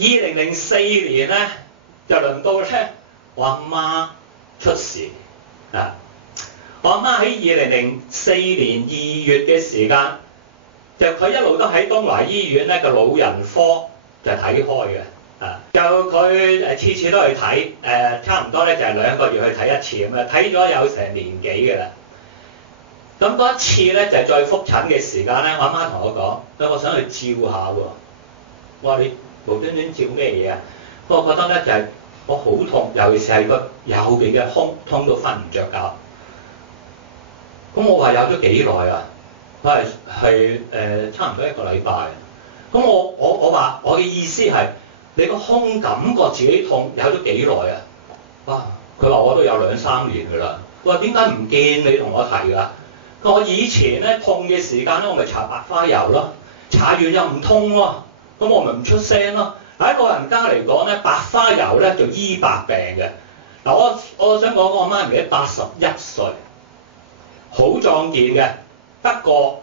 2004年咧就輪到咧我阿媽出事啊！我阿媽喺2004年2月嘅時間，就佢一路都喺東華醫院咧個老人科就睇開嘅。就佢次次都去睇，差唔多咧就係2個月去睇一次咁啊，睇咗有成年幾嘅啦。咁嗰一次咧就係再覆診嘅時間咧，我阿媽同我講，我想去照下喎。我話你無端端照咩嘢啊？我覺得咧就係我好痛，尤其是係個右邊嘅胸痛到瞓唔着覺。咁我話有咗幾耐啊？佢係差唔多1個禮拜。咁我話我嘅意思係。你個胸感覺自己痛有咗幾耐啊？哇！佢話我都有2-3年㗎啦。我話點解唔見你同我提㗎？佢話我以前咧痛嘅時間咧，我咪搽白花油咯，搽完又唔痛喎，咁我咪唔出聲咯。嗱，喺老人家嚟講咧，白花油咧就醫百病嘅。嗱，我想講我媽咪81歲，好壯健嘅。不過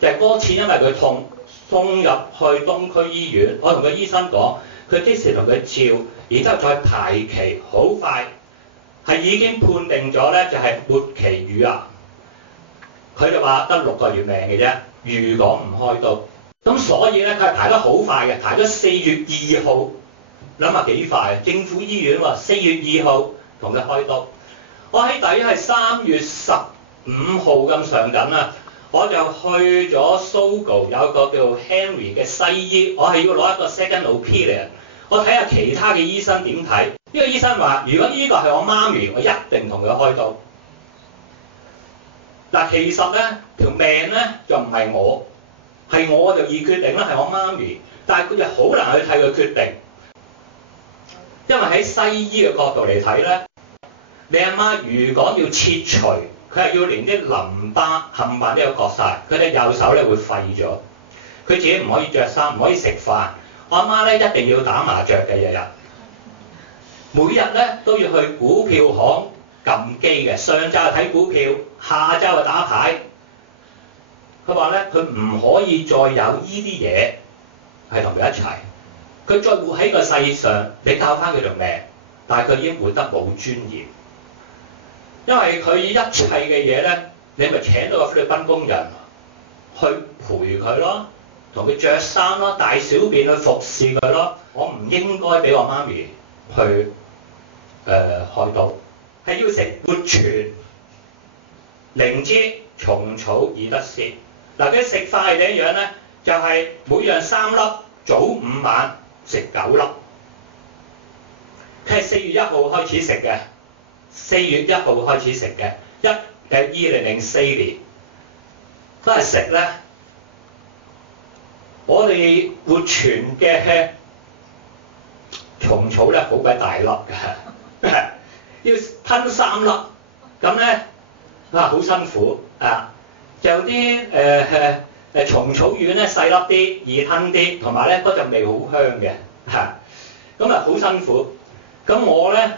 就係嗰次因為佢痛，送入去東區醫院，我同個醫生講。佢即時同佢照，然之後再排期，好快係已經判定咗咧，就係末期乳癌。佢就話得6個月命嘅啫，如果唔開刀。咁所以咧，佢係排得好快嘅，排咗4月2號，諗下幾快啊！政府醫院喎，4月2號同佢開刀。我喺底係3月15號咁上緊啦，我就去咗 Sogo 有個叫 Henry 嘅西醫，我係要攞一個 second opinion。我睇下其他嘅醫生點睇。呢個醫生話：如果呢個係我媽咪，我一定同佢開刀。嗱，其實咧條命咧就唔係我，係我就易決定啦，係我媽咪。但係佢就好難去替佢決定，因為喺西醫嘅角度嚟睇咧，你阿媽如果要切除，佢係要連啲淋巴冚唪唥都有割晒，佢隻右手咧會廢咗，佢自己唔可以着衫，唔可以食飯。我阿媽咧一定要打麻雀嘅，日日每日咧都要去股票行撳機嘅，上晝係睇股票，下晝係打牌。佢話咧，佢唔可以再有呢啲嘢係同佢一齊。佢再活喺個世上，你教翻佢條命，但係佢已經活得冇尊嚴，因為佢一切嘅嘢咧，你咪請到個菲律賓工人去陪佢咯。同佢着衫咯，大小便去服侍佢咯。我唔應該俾我媽咪去開刀，係要食活全靈芝蟲草以得鮮。嗱，佢食法係點樣咧？就係、是、每樣3粒，早午晚食9粒。佢係4月1號開始食嘅，4月1號開始食嘅，2004年都係食咧。我哋活全嘅蟲草咧，好鬼大粒嘅，要吞3粒，咁咧好辛苦啊！就有啲蟲草丸咧細粒啲，易吞啲，同埋咧嗰陣味好香嘅嚇，咁啊好辛苦。咁我咧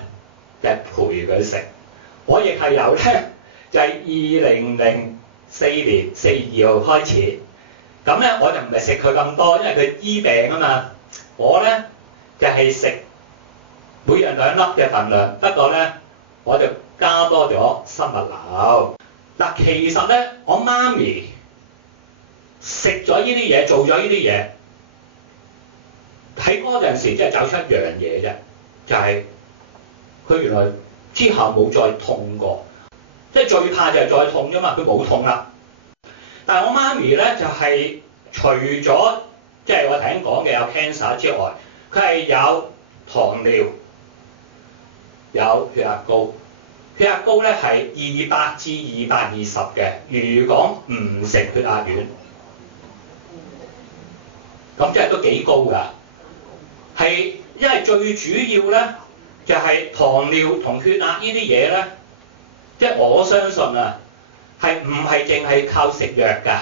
就係陪佢食，我亦係由咧就係2004年4月2號開始。咁咧我就唔係食佢咁多，因為佢醫病啊嘛。我咧就係食每樣2粒嘅份量，不過咧我就加多咗生物硫。嗱，其實咧我媽咪食咗呢啲嘢，做咗呢啲嘢，喺嗰陣時即係走出一樣嘢啫，就係佢原來之後冇再痛過，即係最怕就係再痛啫嘛，佢冇痛啦。但係我媽咪咧就係、除咗即係我頭先講嘅有 cancer 之外，佢係有糖尿、有血壓高。血壓高咧係200至220嘅，如果唔食血壓丸，咁即係都幾高㗎。係因為最主要咧就係、糖尿同血壓呢啲嘢咧，即係我相信啊。係唔係淨係靠食藥㗎？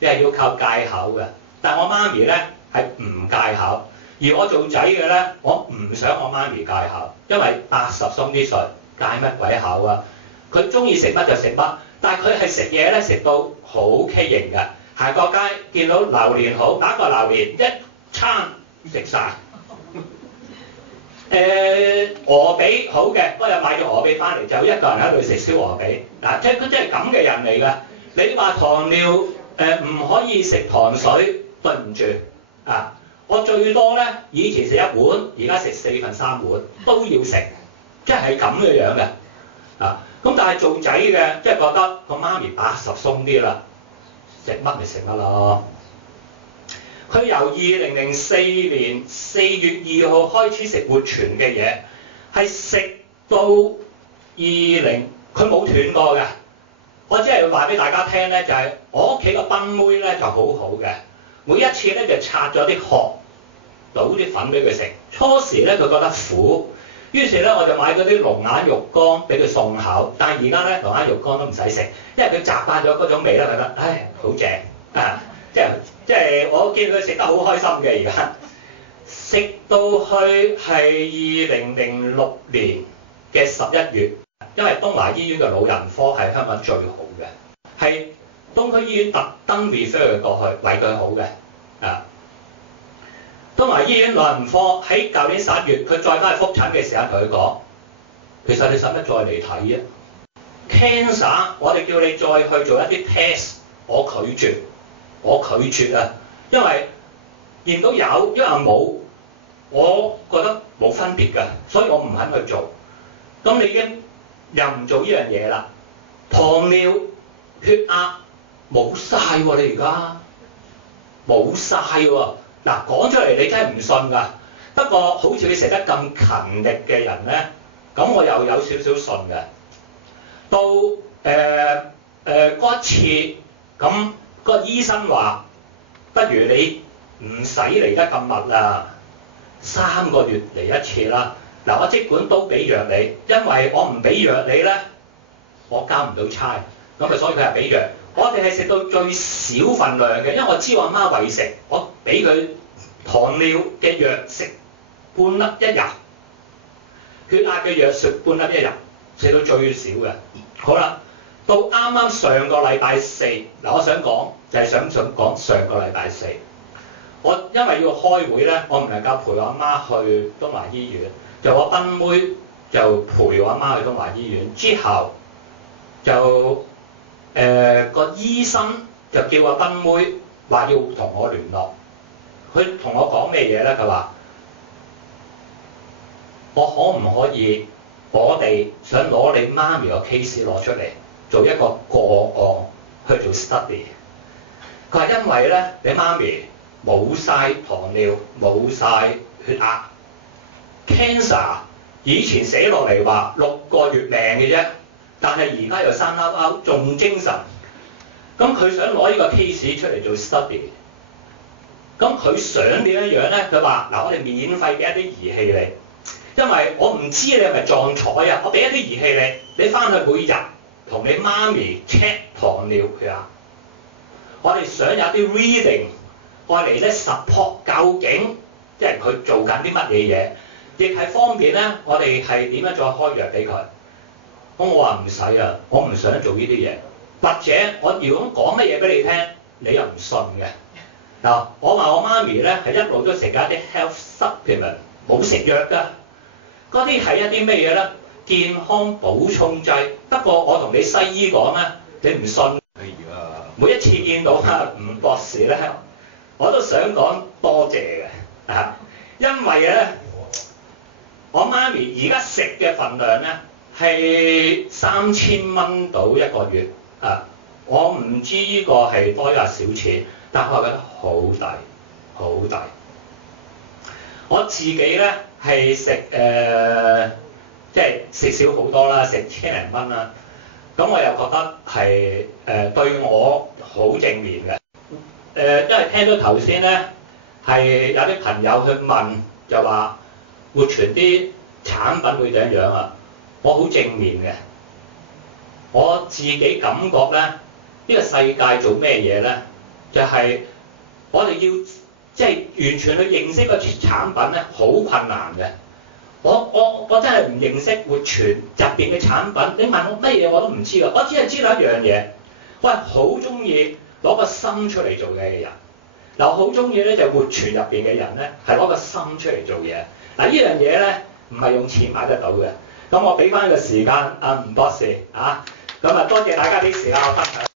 你係要靠戒口㗎。但係我媽咪咧係唔戒口，而我做仔嘅咧，我唔想我媽咪戒口，因為80鬆啲歲，戒乜鬼口啊？佢中意食乜就食乜，但係佢係食嘢咧食到好畸形㗎。行過街見到榴蓮好，打個榴蓮一餐食晒。鵝髀好嘅，我又買咗鵝髀翻嚟，就一個人喺度食燒鵝髀。嗱，即係佢真係咁嘅人嚟㗎。你話糖尿唔可以食糖水，對唔住啊！我最多咧，以前食一碗，而家食3/4碗都要食，即係咁嘅樣嘅啊！咁但係做仔嘅，即係覺得個媽咪80鬆啲啦，食乜咪食乜咯。佢由2004年4月2號開始食活泉嘅嘢，係食到20，佢冇斷過嘅。我只係要話俾大家聽咧，就係、我屋企個賓妹咧就好好嘅，每一次咧就拆咗啲殼，倒啲粉俾佢食。初時咧佢覺得苦，於是咧我就買咗啲龍眼肉乾俾佢漱口。但係而家咧龍眼肉乾都唔使食，因為佢習慣咗嗰種味咧，覺得唉好正啊！即係我見佢食得好開心嘅而家，食到去係2006年嘅11月，因為東華醫院嘅老人科係香港最好嘅，係東區醫院特登 refer 佢過去為佢好嘅啊。東華醫院老人科喺舊年11月，佢再翻去覆診嘅時間同佢講，其實你使乜再嚟睇啊 ？Cancer， 我哋叫你再去做一啲 test， 我拒絕啊，因為見到有，因為冇，我覺得冇分別㗎，所以我唔肯去做。咁你已經又唔做呢樣嘢啦，糖尿、血壓冇晒喎，你而家冇晒喎。嗱，講出嚟你真係唔信㗎。不過好似你食得咁勤力嘅人咧，咁我又有少少信嘅。到嗰一次咁。個醫生話：不如你唔使嚟得咁密啦，3個月嚟一次啦。嗱，我即管都俾藥你，因為我唔俾藥你咧，我交唔到差。咁啊，所以佢係俾藥。我哋係食到最少份量嘅，因為我知我阿媽為食，我俾佢糖尿嘅藥食半粒一日，血壓嘅藥食半粒一日，食到最少嘅。好啦。到啱啱上個禮拜4，嗱，我想講就係想講上個禮拜4，我因為要開會咧，我唔能夠陪我阿媽去東華醫院，就我賓妹就陪我阿媽去東華醫院，之後就個醫生就叫我賓妹話要同我聯絡，佢同我講咩嘢咧？佢話我可唔可以，我哋想攞你媽咪個 case 攞出嚟。做一個個案去做 study， 佢話因為咧你媽咪冇晒糖尿，冇晒血壓 ，cancer 以前寫落嚟話6個月命嘅啫，但係而家又生勾勾，仲精神。咁佢想攞呢個 case 出嚟做 study， 咁佢想點樣樣咧？佢話嗱，我哋免費俾一啲儀器你，因為我唔知你係咪撞彩啊，我俾一啲儀器你，你翻去每日。同你媽咪 check 糖尿血壓，我哋想有啲 reading，愛嚟咧 support 究竟即係佢做緊啲乜嘢嘢，亦係方便咧。我哋係點樣再開藥俾佢？咁我話唔使啊，我唔想做呢啲嘢。或者我如果講乜嘢俾你聽，你又唔信嘅嗱。我話我媽咪咧係一路都食緊一啲 health supplement， 冇食藥㗎。嗰啲係一啲咩嘢咧？健康補充劑，不過我同你西醫講咧，你唔信。每一次見到吳博士咧，我都想講多謝嘅啊，因為咧，我媽咪而家食嘅份量咧係3000蚊到一個月啊，我唔知呢個係多一少錢，但係我覺得好抵，好抵。我自己咧係食即係食少好多啦，食1000零蚊啦。咁我又覺得係對我好正面嘅。因為聽到頭先咧係有啲朋友去問，就話活泉啲產品會點樣啊？我好正面嘅。我自己感覺咧，呢個世界做咩嘢咧？就係我哋要即係完全去認識個產品咧，好困難嘅。我真係唔認識活泉入邊嘅產品，你問我乜嘢我都唔知㗎。我只係知道一樣嘢，我係好中意攞個心出嚟做嘅人。又好中意咧就活泉入邊嘅人咧，係攞個心出嚟做嘢。嗱，呢樣嘢咧唔係用錢買得到嘅。咁我俾翻個時間阿吳博士啊，咁啊多謝大家啲時間我分享。